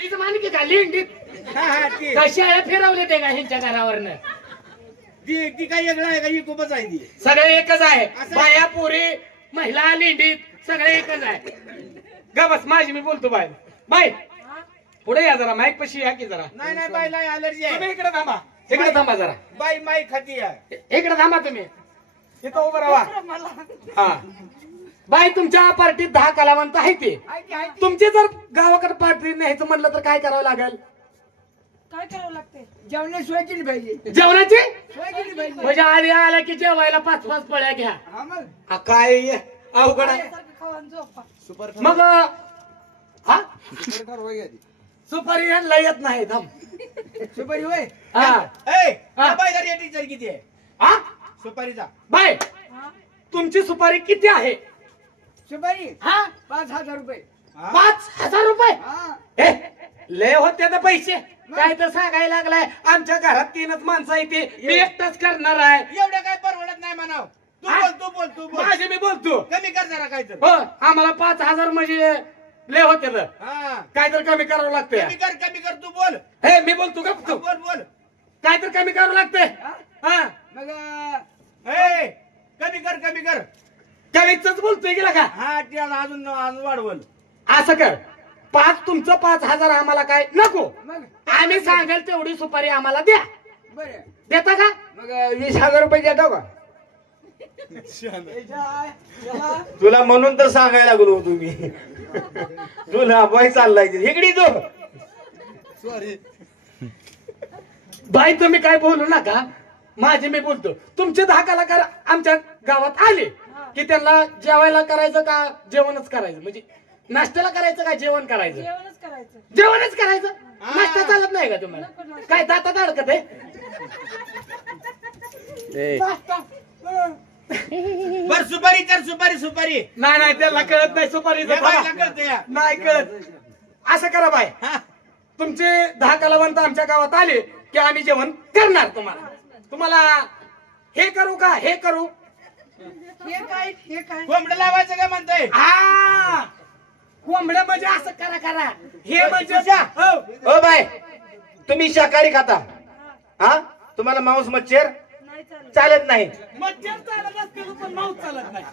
मानकी का लिंडीत कशी आहे फिरवले ते का ह्यांच्या घरावरनं ती काय वेगळं आहे का ही खूपच आहे ती सगळे एकच आहे बाया पोरी महिला लिंडीत सगळे एकच आहे गा बस माझी मी बोलतो बाय बाय पुढे या जरा माईक पशी या की जरा नाही नाही बाईला अलर्जी आहे तुम्ही इकडे थांबा जरा बाई माई खाती आहे इकडे थांबा तुम्ही इथं उभं राहा हा बाई तुमच्या पार्टीत 10 कलावंत आहे ते तुमचे जर गावाकडे पार्टी न्यायचं म्हणलं तर काय करावं लागेल काय करावं लागते जेवणाची सोय केली पाहिजे जेवणाची सोय केली पाहिजे म्हणजे आधी आला की जेवायला 5-5 पळ्या घ्या हा मग हा काय अवघड आहे झोपा मग हा सुपारी यांना येत नाही थांब सुपारी होय हा बाईला रेट विचार किती आहे हा सुपारीचा बाय तुमची सुपारी किती आहे सुपारी हा 5,000 रुपये 5,000 रुपये हा हे लय होते ना पैसे काय तर सांगायला लागलाय आमच्या घरात 3च माणसं आहे ते मी एकटाच करणार आहे एवढं काय परवडत नाही म्हणाव तू बोल माझे मी बोलतो कमी कर जरा काय तर हो आम्हाला 5,000 म्हणजे लय होते तर हा काय तर कमी करावं लागतंय कमी कर तू बोल हे मी बोलतो का तू बोल काय तर कमी करावं लागतंय हा मग कमी कर कमीच बोलतोय गेला का हा त्याला अजून वाढवल असं कर 5 तुमचं 5,000 आम्हाला काय नको मग आम्ही सांगेल तेवढी सुपारी आम्हाला द्या बरं देता का मग 20,000 रुपये देतो का तुला म्हणून तर सांगायला लागलो तुम्ही तुला बाई चाललाय इकडे तो सॉरी बाई तुम्ही काय बोलू नका माझे मी बोलतो तुमचे 10 कलाकार आमच्या गावात आले की त्यांना जेवायला करायचं का जेवणच करायचं म्हणजे नाश्त्याला करायचं का जेवण करायचं जेवणच करायचं जेवणच करायचं नाश्ता चालत नाही का तुम्हाला काय दातात अडकत आहे बर सुपारी कर सुपारी नाही त्याला कळत नाही सुपारीचं नाही कळत असं करा बाय तुमचे 10 कलावंत आमच्या गावात आले की आम्ही जेवण करणार तुम्हाला हे करू का हे करू हे काय कोंबडं लावायचं काय म्हणताय हा कोंबड्या म्हणजे असं करा हे म्हणजे हो बाय तुम्ही शाकाहारी खाता हा तुम्हाला मांस मच्छर नाही चालत चालत नाही मच्छर चालत असतील पण मांस चालत नाही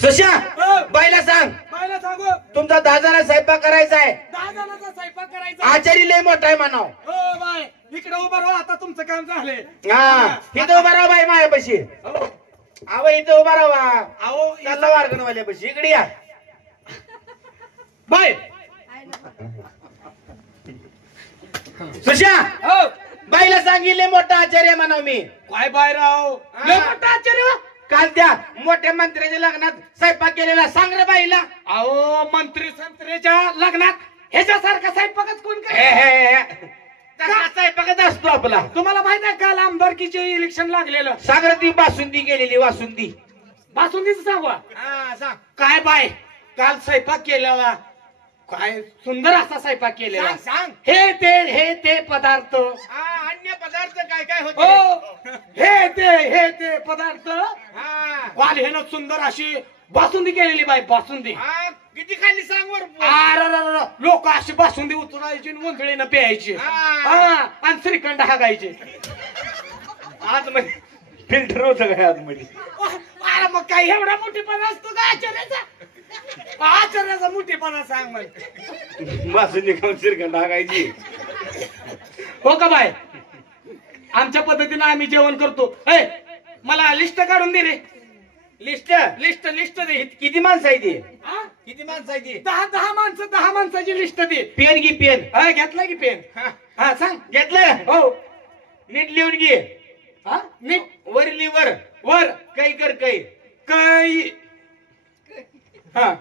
सुशा बाईला सांग बायला सांगू तुमचा 10 जण स्वयंपाक करायचा आहे 10 जणांचा स्वयंपाक करायचा आचारी लय मोठा आहे म्हणाव हो बाय इकडे उभं राहा आता तुमचं काम झालंय हा इथं उभा राहा बाई मायापाशी अहो इथं उभा राहा अहो चालला वारगणवाल्यापाशी इकडे या बाय सुशा हो बाईला सांगितले मोठा आचार्य म्हणाव मी काय बाय राव लय मोठा आश्चर्य काल त्या मोठ्या मंत्र्याच्या लग्नात स्वयंपाक केलेला सांग रे बाईला अहो मंत्री संत्र्याच्या लग्नात ह्याच्यासारखा स्वयंपाकच कोण करे स्वयंपाकच असतो आपला तुम्हाला माहित आहे काल आमदारकीचे इलेक्शन लागलेलं सागर ती बासुंदी केलेली वासुंदी बासुंदीच सांगवा सांग काय बाय काल स्वयंपाक केलेला काय सुंदर असा स्वयंपाक केलेला सांग हे ते पदार्थ अन्य पदार्थ काय काय हो होते हे ते पदार्थ काल हे सुंदर अशी बासुंदी केलेली बाई बासुंदी किती खाल्ली सांग वर लोक अशी बासुंदी उचलायची मुंजळीनं प्यायची आणि श्रीखंड हागायचे आज मध्ये फिल्टर होतं काय आज मध्ये अरे मग काय एवढा मोठीपणा असतो का आचार्याचा मोठीपणा सांग मग बासुंदी खाऊन श्रीखंड हागायची हो का बाय आमच्या पद्धतीने आम्ही जेवण करतो मला लिस्ट काढून दे रे लिस्ट दे किती माणसं आहे ती हा? किती माणसं आहे ती 10 माणसाची लिस्ट दे पेन घे पेन घेतला की पेन हा सांग घेतलं हो नीट लिहून घे हा नीट वर लिवर वर काही कर काही काही हा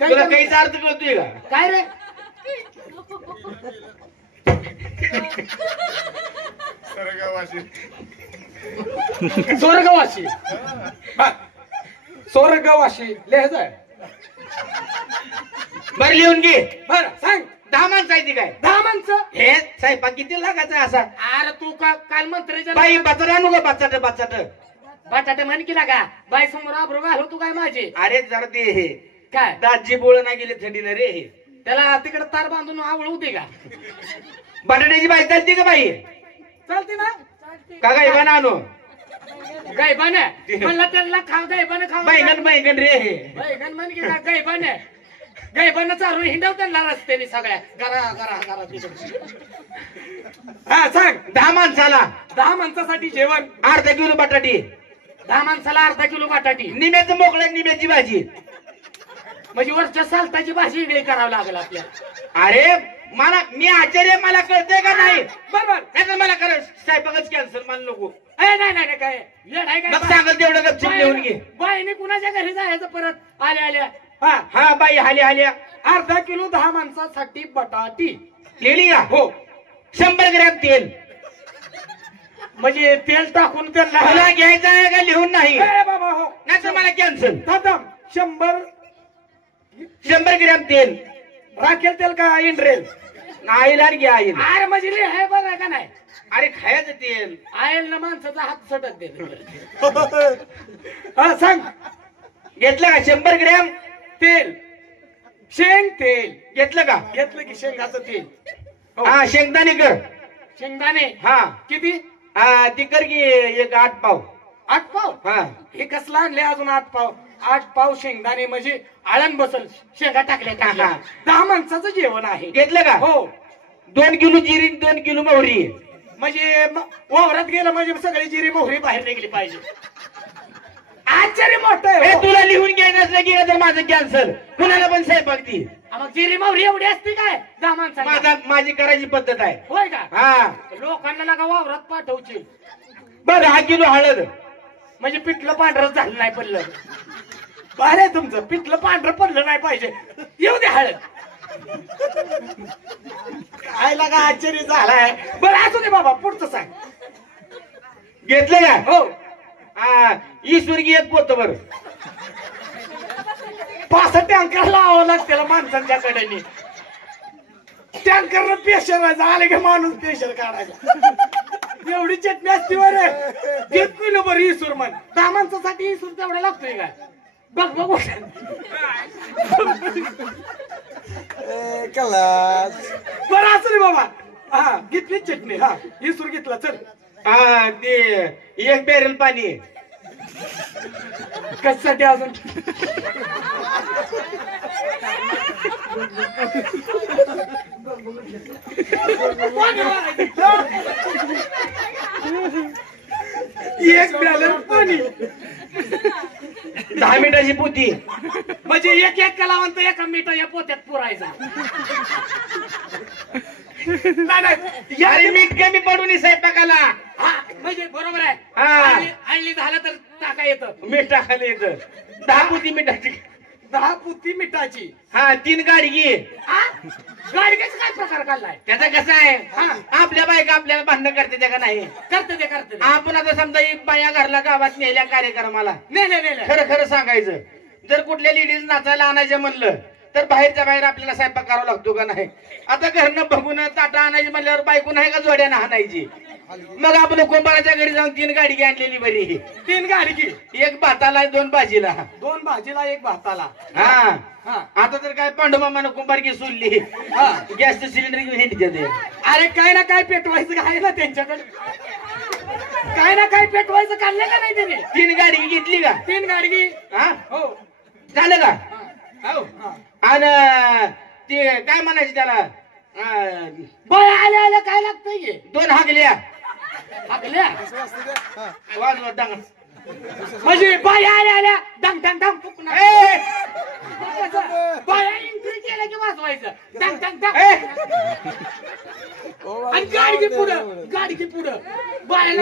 तुला काहीचा अर्थ कळतोय का काय रे स्वर्गवासी स्वर्गवासी लिहायचं बर लिहून घे बर सांग 10 माणसं आहे ती काय 10 माणसं हे स्वयंपाक किती लागायचा असा अरे तू का काल मंत्र्याच्या बाई बचाट आणू का बचाट बटाटे म्हण की लागा बाई समोर आब्रो घालू तू काय माझी अरे जरा ते हे काय दाजी बोळ नाही गेले थंडीनं रे हे त्याला तिकडे तार बांधून आवळू दे का? बटाट्याची भाजी चालते का बाई? चालते ना? का काय बना आणू? गायबान म्हणलं त्यांना खाव गायबान खाव बैगन रे. बैगन म्हण की गायबान गायबान चालून हिंडव त्यांना रस्त्याने सगळ्या करा तिकडे. हा सांग. 10 माणसाला 10 माणसासाठी जेवण, अर्धा किलो बटाटी, 10 माणसाला अर्धा किलो बटाटी, निम्याचं मोकळं निम्याची भाजी. म्हणजे वरच्या सालताची भाजी वेगळी करावं लागेल आपल्याला. अरे मी आचार्य, मला कळतंय का नाही? बरोबर. नाही तर मला कर स्वयंपाकच कॅन्सल, मला नको. नाही काय येड आहे मग सांगत तेवढं गपचूप लिहून घे. बाईने कुणाच्या घरी जायचं परत आल्या हा बाई हाल्या अर्धा किलो 10 माणसासाठी बटाटी लिहिली का? हो. 100 ग्रॅम तेल. म्हणजे तेल टाकून त्यांना मला घ्यायचं आहे का लिहून नाही? बाबा हो. नाही तर मला कॅन्सल. 100 ग्रॅम तेल. राखेल तेल का इंड्रेल? आईला घ्या आईल. अरे म्हणजे लिहाय बरं का नाही? अरे खायचं तेल. आयल ना माणसाचा हात सटक दे. हा सांग. घेतलं का? 100 ग्रॅम तेल, शेंग तेल घेतलं का? घेतलं की शेंगाचं तेल. हो. हा शेंगदाणे कर. शेंगदाणे हा किती? ती कर की एक 8 पाव. 8 पाव. हा हे कसला आणले अजून 8 पाव? 8 पाव शेंगदाणे म्हणजे आळण बसल. शेंगा टाकल्या का? 10 माणसाचं जेवण आहे. घेतलं का? हो. 2 किलो जिरी, 2 किलो मोहरी. म्हणजे वावरात गेलं म्हणजे सगळी जिरी मोहरी बाहेर निघली पाहिजे. आश्चर्य मोठं आहे. तुला लिहून घ्यायचं असलं की तर माझं कॅन्सल. कुणाला पण स्वयंपाक ती. मग जिरी मोहरी एवढी असते काय 10 माणसाला? माझी करायची पद्धत आहे. होय का? हा. लोकांना लागा वावरात पाठवची. बरं 10 किलो हळद. म्हणजे पिठलं पांढरं झालं नाही पडलं. अरे तुमचं पिठलं पांढरं पडलं नाही पाहिजे. येऊ दे हळद. काय लागा आश्चर्य झालाय. बरं असू दे बाबा, पुढचं सांग. घेतलं का? हो. ईश्वरगी एक पोतभर. 5 टँकर लावावं लागतं माणसांच्या कडेने. टँकर पेशर झाले की माणूस पेशर काढायचा. एवढी चटणी असती बरं. घेत ना बरं इसूर म्हण. 10 माणसासाठी इसूर तेवढा लागतोय काय? बघ बरं असं रे बाबा. हा घेतली चटणी. हा इसूर घेतला. चल. ते एक बॅरल पाणी. कशासाठी अजून? एक बॅलन्स पाणी. 10 मिनिटाची पोती. म्हणजे एक कलावंत एका मिठा या पोत्यात पुरायचा. नाही अरे मीठ कमी पडून स्वयंपाकाला. हा म्हणजे बरोबर आहे. हा. आणली झालं तर टाका येतं. मीठ टाकायला येतं. 10 पोती मिठाची. 10 पुती मिठाची. हा 3 गाडगी. गाडग्याचा काय प्रकार काढलाय? त्याचा कसं आहे? आपल्या बायका आपल्याला भांडणं करते त्या का नाही? करते. आपण आता समजा एक बाया घरला गावात नेल्या कार्यक्रमाला. नाही खरं सांगायचं, जर कुठल्या लेडीज नाचायला आणायचं म्हणलं तर बाहेरच्या बाहेर आपल्याला स्वयंपाक करावा लागतो का नाही? आता घरनं बघून ताटा आणायची म्हणल्यावर बायको नाही का जोड्यानं आणायची? मग आपण कुंभाराच्या घरी जाऊन 3 गाडी आणलेली बरी. 3 गाडगी. एक भाताला 2 भाजीला. 2 भाजीला 1 भाताला. हा. आता तर काय पांडुमामानं कुंभारकी सोडली. गॅसचं सिलेंडर घेऊन हिंडते. अरे काय ना काय पेटवायचं आहे ना त्यांच्याकडे. काय ना काय पेटवायचं काढलं का नाही त्याने? 3 गाडी घेतली का? 3 गाडगी. हा हो. झालं का? हो. आणि ते काय म्हणायचं त्याला? बाया आल्या काय लागतंय? 2 हागल्या. हागल्या वाजवा डांग. म्हणजे बाया आल्या डंग फुकणार. बाया एंट्री केलं की वाजवायचं डंग. आणि गाडगी पुढं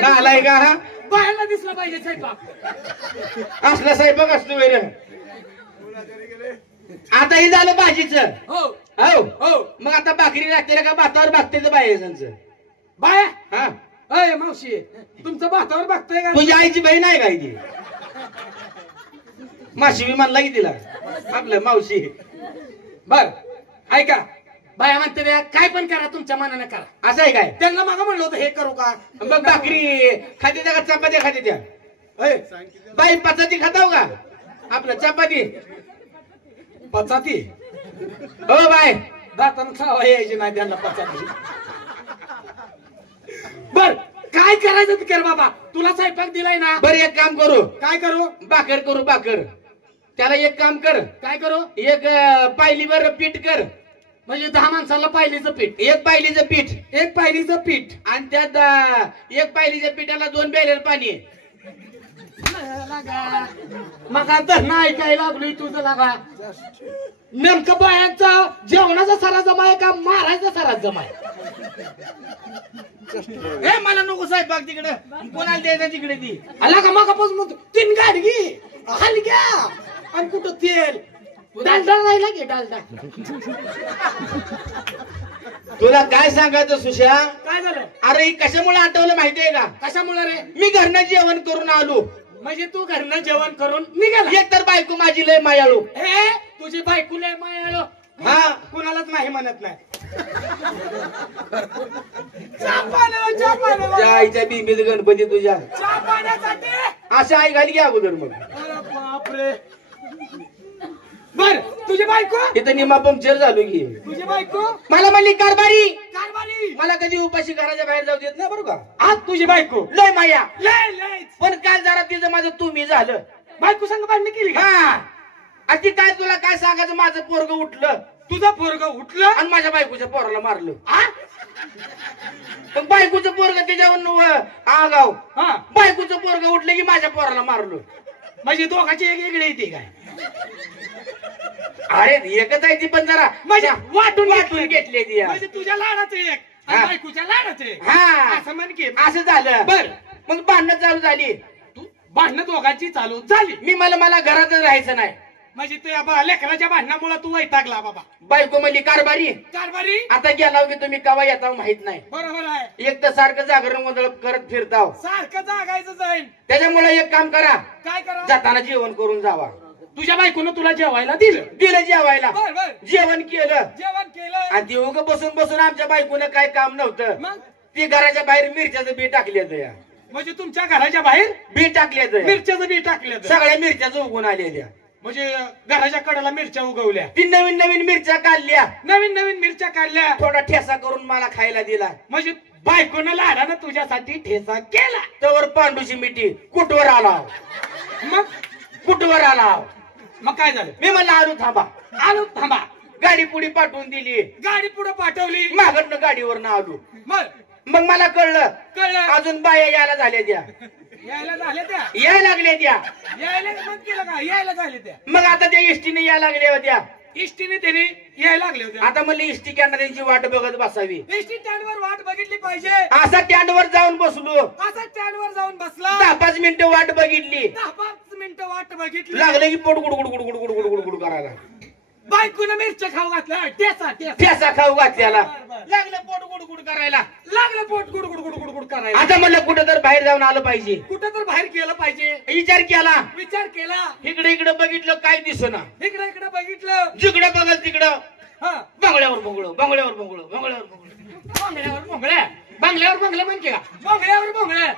आलाय का? हा बायाला दिसलं पाहिजे स्वयंपाक. असला स्वयंपाक असतो वेळ. आता हे झालं भाजीचं. हो. मग आता भाकरी लागते का भातावर भागते बायाचं? बाया. हा अय मावशी, तुमचं भातावर बघतोय का? तुझ्या आईची बहीण आहे काय ती? माशी मी म्हणला की तिला आपलं मावशी. बर ऐका, बाया म्हणते काय पण करा तुमच्या मनाने करा. असं आहे काय? त्यांना मागं म्हणलं होतं हे करू का? मग भाकरी खाते त्या का चपात्या खाते त्या? बाई पचाती खाताव का? आपलं चपाती पचाती. हो बाय दातानं खावा यायची नाही त्यांना पचायची. बर काय करायचं ते कर बाबा. तुला स्वयंपाक दिलाय ना. बरं एक काम करू, काय करू. भाकर करू भाकर. त्याला एक काम कर, काय करू. एक पायलीवर पीठ कर. म्हणजे 10 माणसाला पायलीचं पीठ. एक पायलीचं पीठ एक पायलीचं पीठ आणि त्यात एक पायलीच्या पिठाला 2 बेलेर पाणी. मग आता नाही ऐकायला लागलोय तुझं लागा. नेमकं बायांचा जेवणाचा सरा जमाय का मारायचा सरा जमाय. हे मला नको स्वयंपाक तिकडे, कोणाला द्यायचा तिकडे ती. आला का मगापासून म्हणतो 3 गाडगी हलग्या आणि कुठं तेल डालडा राहिला की डालडा. तुला काय सांगायचं सुशा. काय झालं. अरे ही कशामुळे आठवलं माहितीये का. कशामुळे रे. मी घरनं जेवण करून आलो. म्हणजे तू घरनं जेवण करून निघाला. एक तर बायको माझी लय मायाळू. हे तुझी बायको लय मायाळू. हा कुणालाच नाही म्हणत नाही. त्या आईच्या बिंबीत गणपती तुझ्या चहा पाण्यासाठी. अशा आई घाली की अगोदर मग. अरे बापरे. बर तुझी बायको. इथं निमा पंक्चर झालो की. तुझी बायको मला म्हणली कारभारी. कारभारी. मला कधी उपाशी घराच्या बाहेर जाऊ देत नाही बरं का. आज तुझी बायको लय माया. लय लय. पण काल जरा तिचं माझं तुम्ही झालं. बायको संग भांडण केली का. हा आणि ती काय तुला काय सांगायचं. माझं पोरग उठलं, तुझं पोरग उठलं आणि माझ्या बायकोच्या पोराला मारलं. हा? पण बायकोचं पोरग त्याच्यावर आगाव. हा बायकोचं पोरग उठलं की माझ्या पोराला मारलं. म्हणजे दोघांची एक वेगळी येते काय. अरे एकच आहे ती, पण जरा म्हणजे वाटून वाटून घेतली ती. म्हणजे तुझ्या लाडाचं एक आणि हा. बायकोच्या लाडाचं एक. हा असं म्हण की. असं झालं. बर मग भांडणं चालू झाली. तू भांडणं दोघांची चालू झाली. मी मला घरातच राहायचं नाही. म्हणजे त्या लेकराच्या भांडणामुळे तू वैतागला बाबा. बायको म्हणली कारभारी. कारभारी. आता गेलाव की तुम्ही कवा येताव माहित नाही. बरोबर आहे. एक तर सारखं जागरण गोंधळ करत फिरताव. सारखं जागायचं जाईल. त्याच्यामुळे एक काम करा, काय करा. जाताना जेवण करून जावा. तुझ्या बायकोनं तुला जेवायला दिलं. दिलं जेवायला. बर बर. जेवण केलं जेवण केलं. आणि ती उग बसून बसून आमच्या बायकोनं काय काम नव्हतं. मग ती घराच्या बाहेर मिरच्याचं बी टाकले. म्हणजे तुमच्या घराच्या बाहेर बी टाकले. मिरच्याचं बी टाकलं. सगळ्या मिरच्याचं उगून आलेल्या. म्हणजे घराच्या कडेला मिरच्या उगवल्या. ती नवीन नवीन मिरच्या काढल्या, नवीन नवीन मिरच्या काढल्या. थोडा ठेसा करून मला खायला दिला. म्हणजे बायकोनं लाडानं तुझ्यासाठी ठेचा केला. तवर पांडूची मिठी कुठवर आला. मग कुठवर आला. मग काय झालं. मी म्हणलं आलो थांबा. आलो थांबा. गाडी पुढे पाठवून दिली. गाडी पुढे पाठवली. मागडनं गाडीवरनं आलो. मग मला कळलं कळलं. अजून बाया यायला झाल्या त्या. यायला झाल्या त्या. यायला लागल्या त्या. यायला मग केलं का. यायला झाल्या त्या. मग आता त्या एसटीने यायला लागल्या होत्या. इष्टीने त्यांनी यायला लागले होते. आता म्हणली एसटी कॅन्डा त्यांची वाट बघत बसावी. एसटी स्टँडवर वाट बघितली पाहिजे. असा स्टँडवर जाऊन बसलो. असा स्टँडवर जाऊन बसला. 10-5 मिनिटं वाट बघितली. 10-5 मिनिटं वाट बघितली. लागलं की पोट good good good good good good good good करायला. बायकोनं मिरच्या खाऊ घातल्या. ठेचा ठेचा. ठेसा खाऊ घातल्याला. लागलं पोट गुड गुड करायला. लागलं पोट good good good good good करायला. आता म्हणलं कुठं तर बाहेर जाऊन आलं पाहिजे. कुठं तर बाहेर गेलं पाहिजे. विचार केला. विचार केला. इकडे इकडे बघितलं काय दिसना. इकडे इकडे बघितलं. जिकडं बघल तिकडं हा बंगल्यावर बंगळं, बंगल्यावर बंगळं, बंगल्यावर बंगळं. बंगल्यावर बंगल्या. बंगल्यावर बंगलं म्हणजे का. बंगल्यावर बंगलं.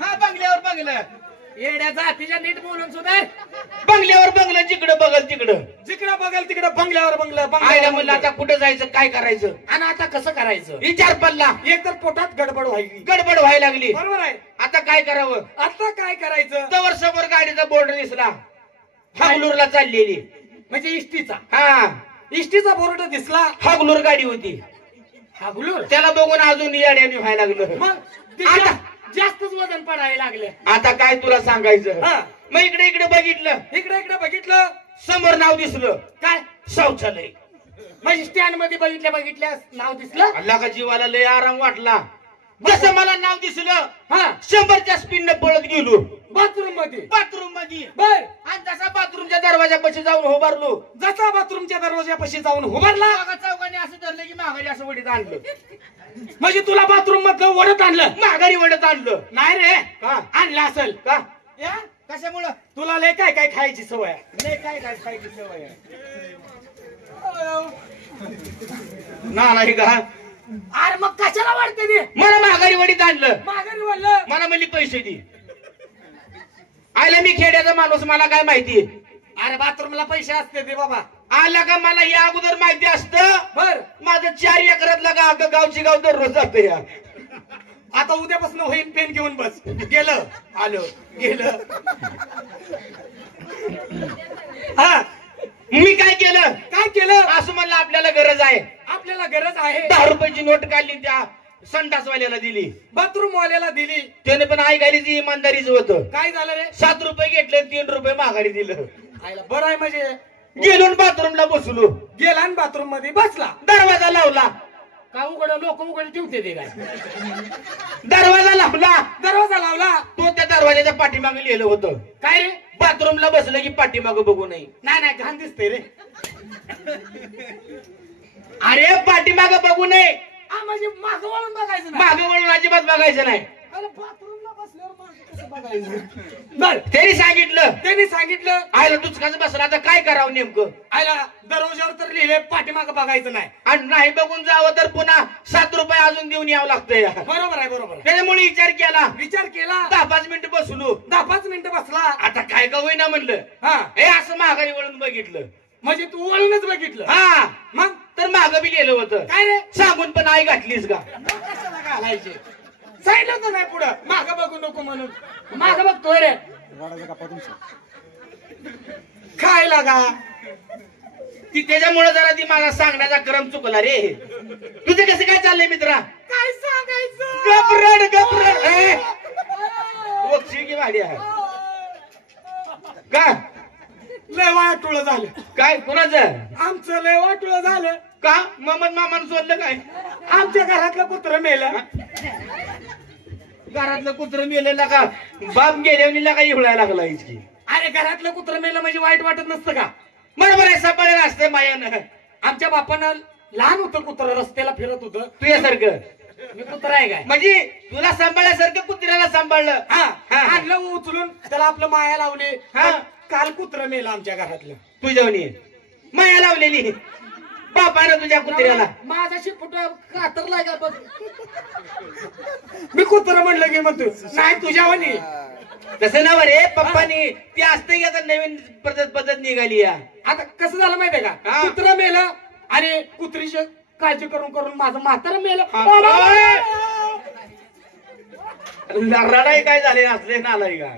हा बंगल्यावर बंगलं. येड्या जातीच्या नीट बोलून सुधार. बंगल्यावर बंगलं जिकडं बघल तिकडं. जिकडं बघल तिकडं बंगल्यावर बंगलं. आयला बंगल्यावर म्हणलं आता कुठं जायचं काय करायचं. आणि आता कसं करायचं. विचार पडला. एक तर पोटात गडबड व्हायची. गडबड व्हायला लागली. बरोबर आहे. आता काय करावं. आता काय करायचं. तवर समोर गाडीचा बोर्ड दिसला. हागलूरला चाललेली. म्हणजे इष्टीचा. हा इष्टीचा बोर्ड दिसला. हागलूर गाडी होती. हागलूर. त्याला बघून अजून येड्याने व्हायला लागलं. मग ते आता जास्तच वजन पडायला लागले. आता काय तुला सांगायचं. हा. मग इकडे इकडे बघितलं. इकडे इकडे बघितलं. समोर नाव दिसलं. काय शौचालय. म्हणजे स्टँड मध्ये बघितल्या नाव दिसलं. अल्ला का जीवाला लय आराम वाटला. जसं मला नाव दिसलं हा 100च्या स्पीडनं पळत गेलो बाथरूम मध्ये. बाथरूम मध्ये. बर आणि जसा बाथरूमच्या दरवाजापाशी जाऊन उभारलो. जसा बाथरूमच्या दरवाजापाशी जाऊन उभारला. मागं चौघाने असं धरलं की माघारी असं वडीत आणलं. म्हणजे तुला बाथरूम मधलं वडत आणलं. माघारी वडत आणलं. नाही रे का आणलं असेल. का या कशामुळं. तुला लय काय काय खायची सवय आहे. लय काय काय खायची सवय आहे. नाही का. अरे मग कशाला वाढते ते. मला माघारी वडीत आणलं. माघारी वाढलं. मला म्हणली पैसे दे. आयला मी खेड्याचा माणूस मला काय माहिती. अरे बाथरूमला पैसे असते ते बाबा. आला का मला या अगोदर माहिती असतं बर माझं 4 एकरातला गावची गाव दररोज जाते या. आता उद्यापासून होईल पेन घेऊन बस. गेलं आलं गेलं. हा मी काय केलं काय केलं? असं म्हणलं आपल्याला गरज आहे. आपल्याला गरज आहे. 10 रुपयाची नोट काढली त्या संडासवाल्याला दिली. बाथरूम वाल्याला दिली. त्याने पण आई गालीची इमानदारीच होतं. काय झालं रे? 7 रुपये घेतले 3 रुपये माघारी दिलं. आयला बरं आहे म्हणजे. गेलो बाथरूमला बसलो. गेला आणि बाथरूम मध्ये बसला. दरवाजा लावला. का उघड लोक उघड ठेवते ते काय? दरवाजा लावला. दरवाजा लावला. तो त्या दरवाजाच्या पाठीमागे लिहिलं होतं काय रे? बाथरूमला बसलं की पाठीमागे बघू नये. नाही नाही घाण दिसते रे. अरे पाठीमागे बघू नये. हा म्हणजे मागं वळून बघायचं ना. मागे वळून अजिबात बघायचं नाही. अरे बाथरूमला बसल्यावर मागं कसं बघायचं? बर त्यांनी सांगितलं. त्यांनी सांगितलं. आयला तुझकाच बसला आता काय करावं नेमकं. आयला दरवाजावर तर लिहिले पाठीमागं बघायचं नाही. आणि नाही बघून जावं तर पुन्हा 7 रुपये अजून देऊन यावं लागतंय. बरोबर आहे बरोबर आहे. त्याच्यामुळे विचार केला. 10-5 मिनिटं बसलो. 10-5 मिनिटं बसला. आता काय का होईना म्हणलं. हा हे असं माघारी वळून बघितलं. म्हणजे तू वळूनच बघितलं. हा मग तर मागं बी गेलं होतं. काय रे? सांगून पण आई घातलीस का? कशाला घालायचे? सांगितलं तर नाही पुढं मागं बघू नको म्हणून. मागं बघतोय रे. काय लागा ती त्याच्यामुळे जरा ती मला सांगण्याचा क्रम चुकला रे. तुझं कसं काय चाललंय मित्रा? काय सांगायचं? गपरड वक्षी की भाडी आहे का? लय वाटुळं झालं. काय कोणाचं? आमचं लय वाटुळं झालं. का ममन मामानं सोडलं काय? आमच्या घरातलं कुत्रं मेलं. घरातलं कुत्र मेलेला का बाप गेल्यावनीला का इवळायला लागला इतकी. अरे घरातलं कुत्रं मेलं म्हणजे वाईट वाटत नसतं का? बरोबर आहे. सांभाळायला असतं मायानं. आमच्या बापानं लहान होतं कुत्रं रस्त्याला फिरत होतं. तुझ्यासारखं मी कुत्रा आहे काय? म्हणजे तुला सांभाळल्यासारखं कुत्र्याला सांभाळलं. हा हा. आणलं उचलून त्याला आपलं माया लावली. हा. काल कुत्रं मेलं आमच्या घरातलं. तुझ्यावनी माया लावलेली बापानं तुझ्या कुत्र्याला. माझ्याशी फुटा कातरला का बघ. मी कुत्रं म्हणलं की म्हणतो नाही तुझ्यावानी. तसं ना रे पप्पानी ती असते की आता नवीन पद्धत निघाली या. आता कसं झालं माहितीये का? हा. कुत्रं मेलं आणि कुत्रीची काळजी करून करून माझं म्हातारं मेलं. रडाई काय झाले असले ना आलाय का?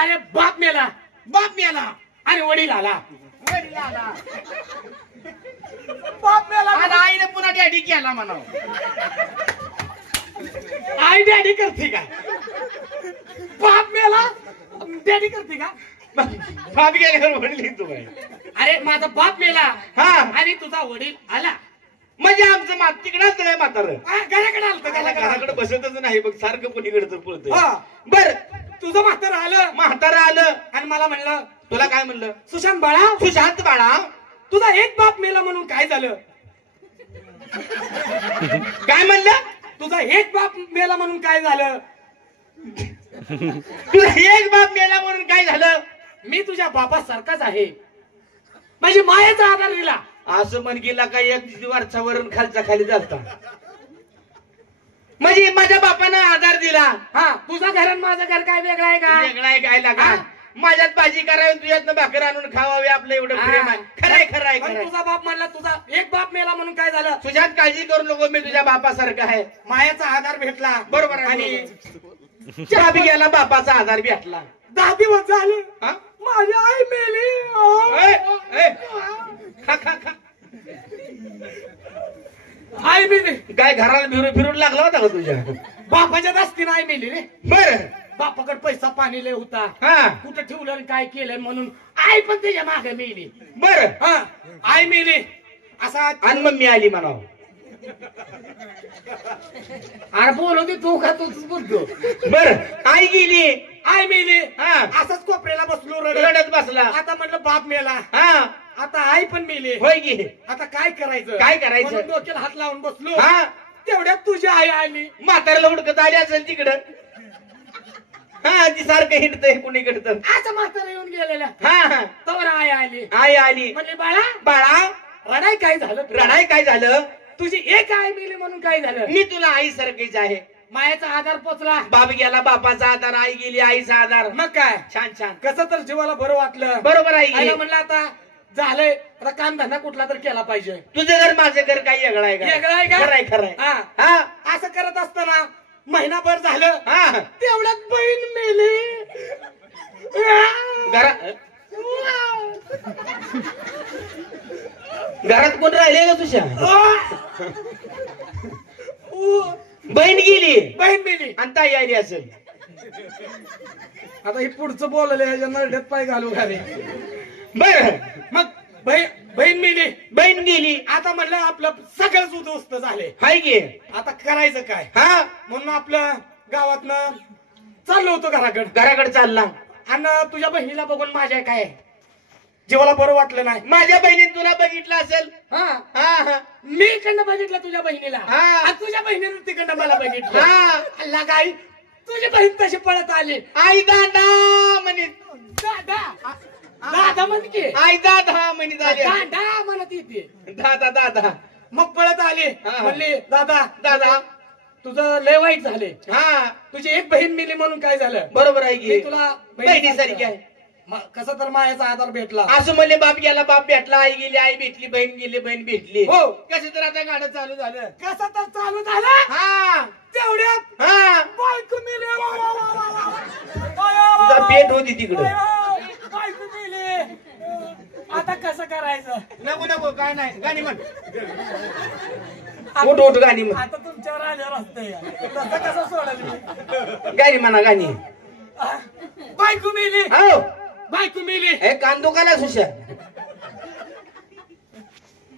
अरे बाप मेला. बाप मेला आणि वडील आला. बाप मेला आणि आईने पुन्हा डॅडी केला म्हणावं. आई डॅडी करते का? बाप मेला डॅडी करते का? बाप गेल्यावर वडील तू काय? अरे माझा बाप मेला हा आणि तुझा वडील आला. म्हणजे आमचं मात तिकडं काय म्हातारं घराकडे आलत घराकडे बसतच नाही बघ सारखं कोणीकडे पळत. हा. बर तुझं म्हातारं आलं म्हातारं आलं आणि मला म्हणलं तुला काय म्हणलं? सुशांत बाळा सुशांत बाळा तुझा एक बाप मेला म्हणून काय झालं? काय म्हणलं? तुझा एक बाप मेला म्हणून काय झालं? तुला एक बाप मेला म्हणून काय झालं? मी तुझ्या बापासारखाच आहे. माझी मायेचा आधार दिला. असं म्हण गेला का एक वरचा वरून खालचा खाली जाता. म्हणजे माझ्या बापानं आधार दिला. हा तुझं घर आणि माझं घर काय वेगळं आहे का? वेगळा आहे काय लागा? हा. माझ्यात भाजी करावी तुझ्यात भाकर आणून खावावी आपलं एवढं प्रेम आहे. खरंय खरंय पण खरंय. तुझा बाप म्हणला तुझा एक बाप मेला म्हणून काय झालं? तुझ्यात काळजी करू नको मी तुझ्या बापासारखा आहे. मायाचा आधार भेटला. बरोबर आहे, आणि चहा बी गेला बापाचा आधार भेटला. 10 दिवस झाले हा? माझी आई मेली. ए, ए, खा खा खा. आई मेली. काय घराला फिरून लागला होता का तुझ्या? बापाच्या दस्तीनं आई मेली रे. बर बापाकडे पैसा पाणी लय होता. हा कुठं ठेवलं आणि काय केलंय म्हणून आई पण त्याच्या मागे मेली. बर हा आई मेली असा. आणि मम्मी आली म्हणावं. अरे बोलू दे तू का तूच बोलतो. बर आई गेली. आई मेली. हा असाच कोपऱ्याला बसलो रडत बसला. आता म्हणलं बाप मेला. हा आता आई पण मेली. होय की. आता काय करायचं? काय करायचं? म्हणून डोक्याला हात लावून बसलो. हा तेवढ्यात तुझी आई आली. म्हाताऱ्याला हुडकत आली असेल तिकडं. हा ती सारखं हिंडतंय कुणीकडे तर. असं म्हातारा येऊन गेलेल्या. हा हा तवर आई आली. आई आली. म्हणजे बाळा बाळा रडाई काय झालं? रडाई काय झालं? तुझी एक आई मेली म्हणून काय झालं? मी तुला आई सारखीच आहे. मायाचा आधार पोचला. बाप गेला बापाचा आधार, आई गेली आईचा आधार. मग काय छान छान कसं तर जीवाला बरं वाटलं. बरोबर आई आईला म्हणलं आता झालंय आता काम धंदा कुठला तर केला पाहिजे. तुझं घर माझं घर काही वेगळं आहे का? वेगळं आहे का? खरंय खरंय. हा. हा असं करत असताना महिनाभर झालं हा तेवढ्यात बहीण मेली. घरात कोण राहिले का तुझ्या? बहीण गेली बहीण मेली. आणि ताई आली असेल. आता हे पुढचं बोलले ह्याच्या नरड्यात पाय घालू घाले. बर मग बहीण मेली. बहीण गेली. आता म्हणलं आपलं सगळंच उद्ध्वस्त झाले. हाय की आता करायचं काय? हा म्हणून आपलं गावातनं चाललो होतो घराकडे चालला. आणि तुझ्या बहिणीला बघून माझ्या काय जीवाला बरं वाटलं नाही. माझ्या बहिणीने तुला बघितलं असेल. हा हा हा मी इकडनं बघितलं तुझ्या बहिणीला हा. आणि तुझ्या बहिणीनं तिकडनं मला बघितलं. हा. अल्ला काय तुझी बहीण तशी पळत आली. आई दादा म्हणे. दादा दादा म्हण की. आई दादा म्हणे झाली. दादा म्हणत येते. दादा दादा मग पळत आली. हा. म्हणली दादा दादा तुझं लय वाईट झाले. हा तुझी एक बहीण मिली म्हणून काय झालं. बरोबर आहे मी की तुला बहिणीसारखी आहे. कसं तर मायाचा आधार भेटला. असं म्हणले बाप गेला बाप भेटला. आई गेली आई भेटली. बहीण गेली बहीण भेटली. हो. कसं तर आता गाणं चालू झालं. कसं तर चालू झालं हा तेवढ्यात हा बायको मेली. तुझा पेट होती तिकडे. बायको मेली. आता कसं करायचं. नको नको काय नाही गाणी म्हण. उठ उठ गाणी म्हण. आता तुमच्यावर आल्यावर असतंय तसं कसं सोडायचं. गाणी म्हणा गाणी. बायको मेली. हो बायको मेली. हे कान दुकाला सुशा.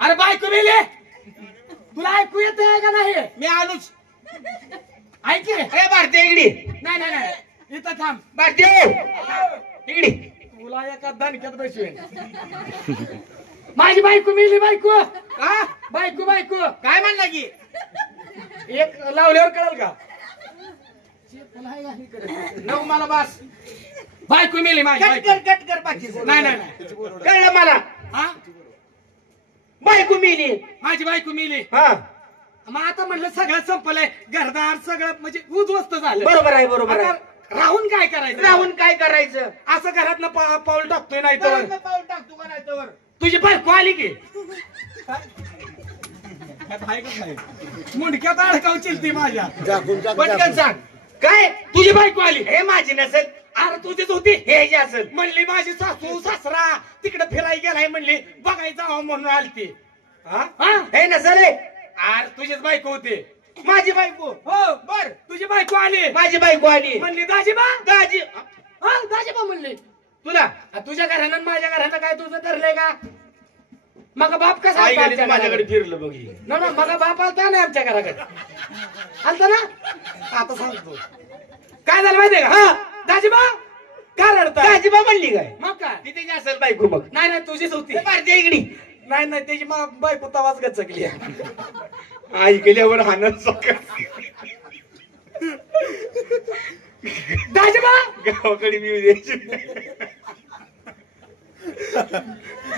अरे बायको मेली. तुला ऐकू येत का नाही. मी आलोच. ऐक की. अरे भारतीय इकडे. नाही नाही नाही इथं थांब. भारतीय इकडे. तुला एका दणक्यात बसवेन. माझी बायको मेली. बायको हा बायको बायको काय म्हणला की एक लावल्यावर कळल का. नऊ मला बस. बायको मेली माझी कट बायको. कर कट कर बाकी नाही नाही नाही कळलं मला. हा बायको मिली. माझी बायको मेली. हा मग आता म्हणलं सगळं संपलंय. घरदार सगळं म्हणजे उद्ध्वस्त झालं. बरोबर आहे बरोबर आहे. आता राहून काय करायचं. राहून काय करायचं. असं घरात पाऊल टाकतोय नाही तर पाऊल टाकतो का नाही तर. तुझी बायको आली की मुंडक्यात अडकावची ती माझ्या. पटकन सांग. काय तुझी बायको आली. हे माझी नसेल. अरे तुझीच होती. हे जे असेल. म्हणली माझी सासू सासरा तिकडे फिरायला गेलाय म्हणली बघायचं जावं म्हणून आलती. हा हे नसेल. हे. अरे तुझीच बायको होती. माझी बायको. हो बर तुझी बायको आली. माझी बायको आली. म्हणली दाजीबा. दाजी हा दाजीबा म्हणली. तुला तुझ्या घरानं आणि माझ्या घरानं काय तुझं ठरलंय का. मग बाप कसा आई आलता गेली तर आमच्या माझ्याकडे घराकडे? फिरलं बघ. ना ना मग बाप आलता ना आमच्या घराकडे. आलता ना. आता सांगतो काय झालं माहितीये का. हा दाजीबा का रडताय. दाजीबा म्हणली काय. मग काय तिथे जी असेल बायको बघ. नाही नाही तुझीच होती. भारतीय इकडे. नाही नाही त्याची बायको तवाच गचकली. ऐकल्यावर हानत दाजीबा गावाकडे मी द्यायची.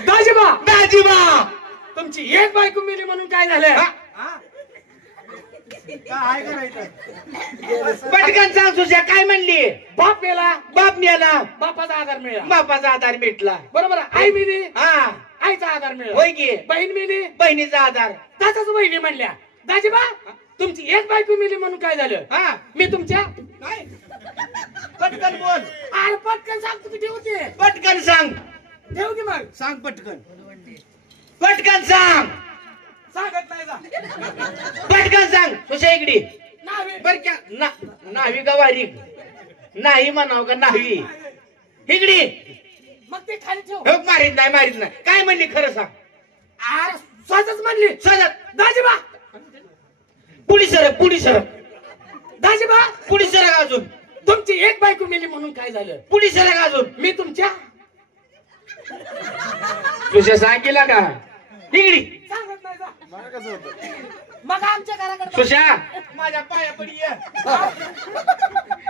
दाजीबा दाजीबा तुमची एक बायको मिली म्हणून काय झालं. काय करायचं. पटकन सांग सुशा काय म्हणली. बाप मेला. बाप मिळाला. बापाचा आधार मिळाला. बापाचा आधार भेटला. बरोबर. आई मिली. हा आईचा आधार मिळाला. होय की. बहीण मिली. बहिणीचा आधार. तसंच बहिणी म्हणल्या. दाजीबा तुमची एक बायको मिली म्हणून काय झालं. हा मी तुमच्या काय पटकन बोल. अरे पटकन सांगतो किती होते. पटकन सांग. ठेव की मग. सांग पटकन. पटकन सांग. सांगत नाही जा. पटकन सांग. सुशा इकडे. नावे. बर का नावी का वारी. नाही म्हणाव का नावी. इकडे. मग ते खाली ठेव. हो, मारीत नाही काय म्हणली खरं सांग. अरे स्वतःच म्हणली. सजत दाजीबा पुढी सरक दाजीबा पुढी सरक अजून. तुमची एक बायको मिली म्हणून काय झालं. पुढी सरक अजून. मी तुमच्या तुझ्या सांगितला का इकडे. सांगत नाही जा. मग आमच्या घराकडे सुशा माझ्या पाया पडी ये.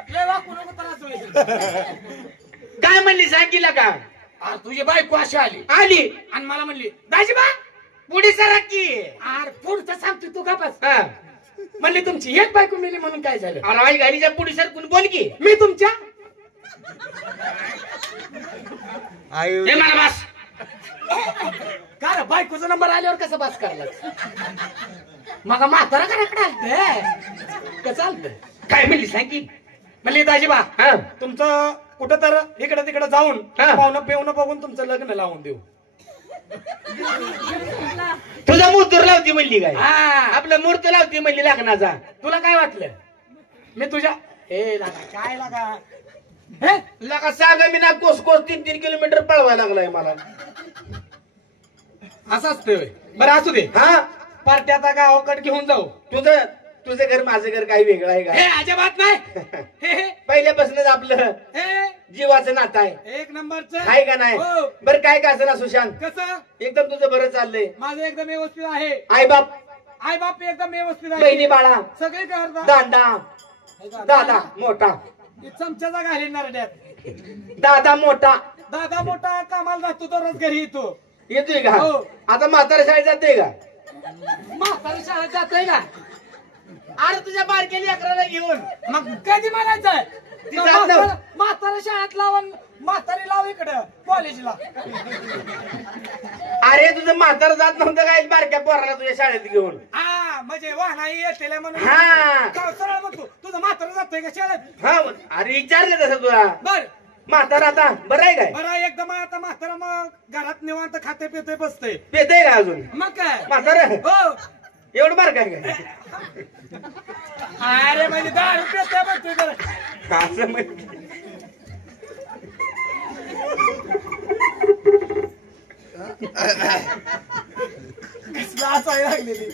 लय वाकू नको त्रास होईल. काय म्हणली सांगितला का. अरे तुझी बायको अशी आली आली आणि मला म्हणली दाजीबा पुढे सरक की. अरे पुढचं सांगतो तू का बस. हा. म्हणली तुमची एक बायको मिली म्हणून काय झालं. अरे आई गाडीच्या पुढे सरकून बोल की. मी तुमच्या हे मला बस. का रे बायकोचा नंबर आल्यावर कसं बस करला मग म्हातारा कडे आलत का चालत काय म्हणली सांगी म्हणली दाजीबा हा तुमचं कुठं तर इकडे तिकडे जाऊन हा. पाहुणं पेवणं बघून तुमचं लग्न लावून देऊ. तुझा मूर्तर लावती म्हणली काय हा आपला मूर्त लावती म्हणली लग्नाचा तुला काय वाटलं मी तुझ्या हे लागा काय लागा हे लगा सांगा मी ना कोस 3-3 किलोमीटर पळवायला लागलाय मला असं असतं होय. बरं असू दे हा पार्टी आता गावाकडे घेऊन जाऊ. तुझं घर माझं घर काही वेगळं आहे हे का अजिबात नाही हे हे पहिल्यापासूनच आपलं हे जीवाचं नातं आहे एक नंबरच आहे का नाही हो. बरं काय का असं ना सुशांत कसं एकदम तुझं बरं चाललंय माझं एकदम व्यवस्थित आहे. आई बाप आई बाप एकदम व्यवस्थित आहे. बहिणी बाळा सगळे करतात. दादा दादा मोठा चमच्याचा घालीन नारड्यात दादा मोठा दादा मोठा कामाला जातो दररोज घरी येतो. येतोय का हो. आता म्हातारा शाळेत जाते का म्हातारा शाळेत जातोय का अरे तुझ्या बारकेली अकराला घेऊन मग कधी म्हणायचंय ती जात नव्ह. म्हातारा शाळेत लावून म्हातारी लाव इकडं कॉलेजला. अरे तुझं म्हातारा जात नव्हतं काय बारक्या पोराला तुझ्या शाळेत घेऊन हा म्हणजे वाहनाही येते म्हणून हा. का सरळ म्हणतो तुझं म्हातारा जातोय का शाळेत. हा अरे विचारलं तसं तुला बर म्हातारा आता बरं आहे काय बरं एकदम आता म्हातारा मग घरात निवांत खाते पिते बसते पेतय का अजून मग काय म्हातारा हो एवढं बार काय काय अरे म्हणजे दारू पिते म्हणतोय बरं. असं म्हण कसला असायला लागलेली